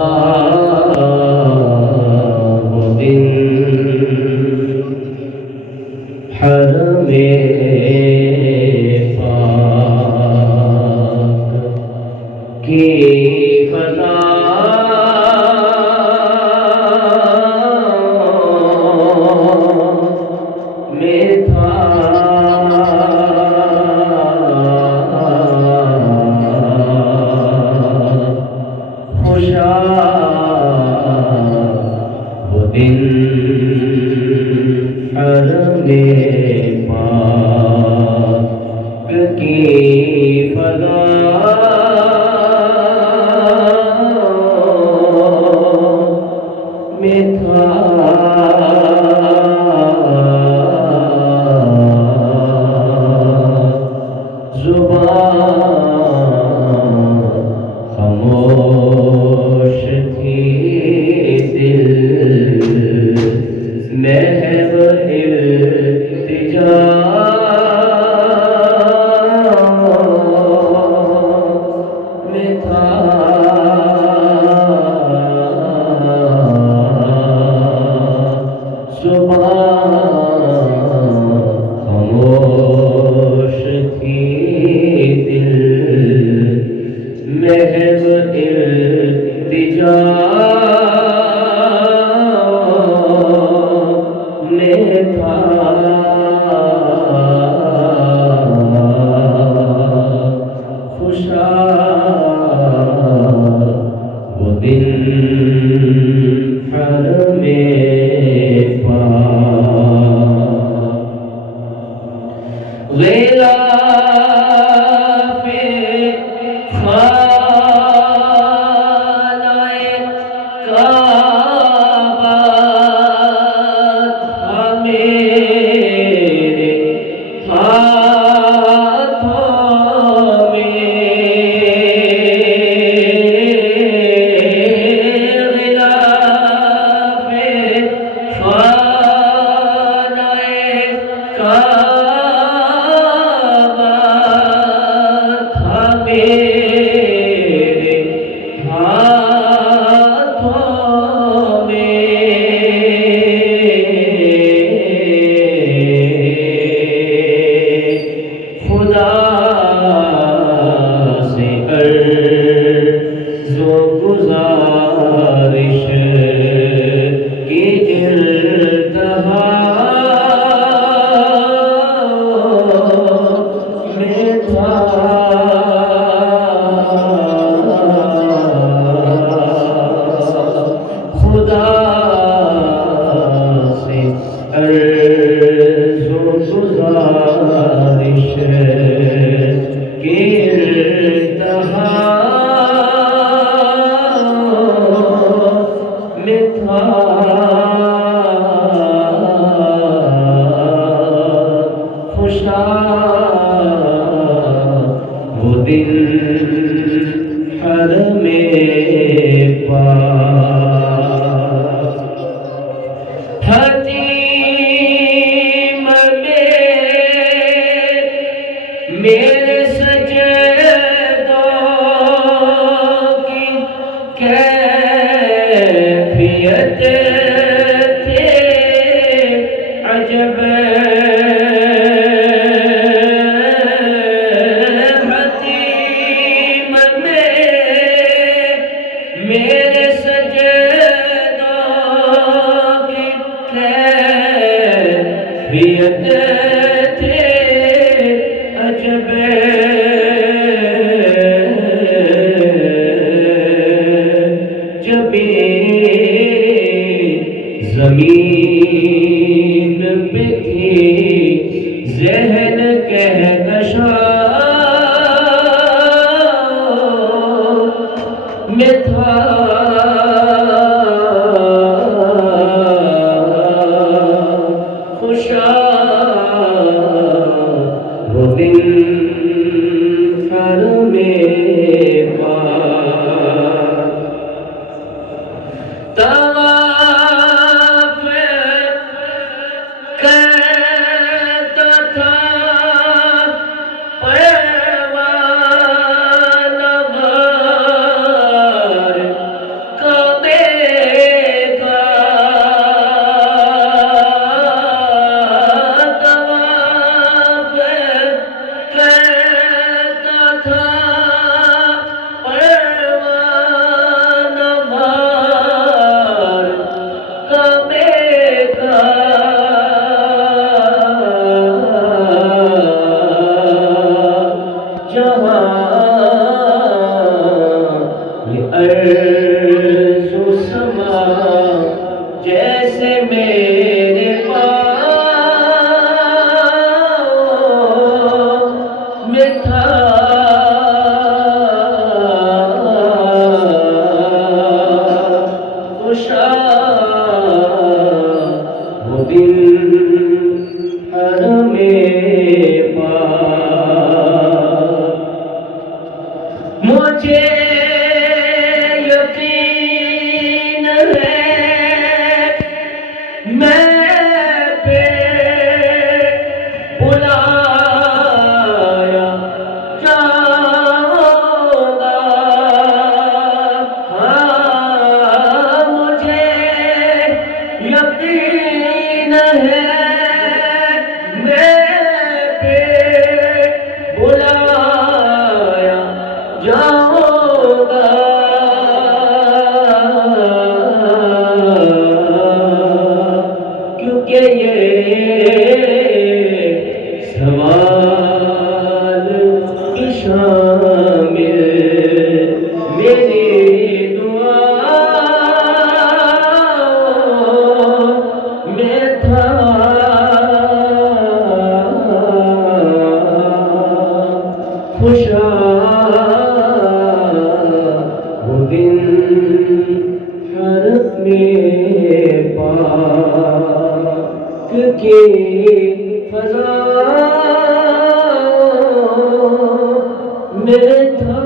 وہ دن حرم پاک کی فضا میں تھا خوشا وہ دن حرم پاک کی فضا میں تھا زبان خاموش تھی دل محو التجا میں تھا زبان خاموش تھی دل محو التجا میں تھا خوشا وہ دن حرم پاک غلاف خانہ کعبہ تھا میرے ہاتھوں میں غلاف خانہ کعبہ تھا میرے ہاتھوں میں خدا سے عرض و گزارش کی التہا میں تھا خدا سے عرض و گزارش کی التہا میں تھا خوشا وہ دن حرم پاک حتیم میرے سجدوں کی کیفیت تھے عجب حتیم میرے سجدوں کی کیفیت تھے عجب جب زمین پہ تھی ذہن کہکشاں میں تھا خوشا وہ دن جہاں یہ ارض و سما جیسے میرے پاؤں میں تھا وہ دل حرم پاک مجھے یقین ہے میں پہ بلایا جاؤں گا ہاں مجھے یقین ہے میں پہ بلایا جاؤں گا کیونکہ یہ سوال کی شامل میری دعا میں تھا خوشا وہ دن حرم پاک کی فضا میں تھا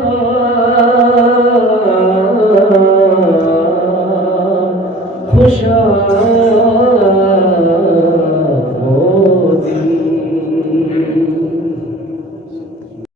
خوشا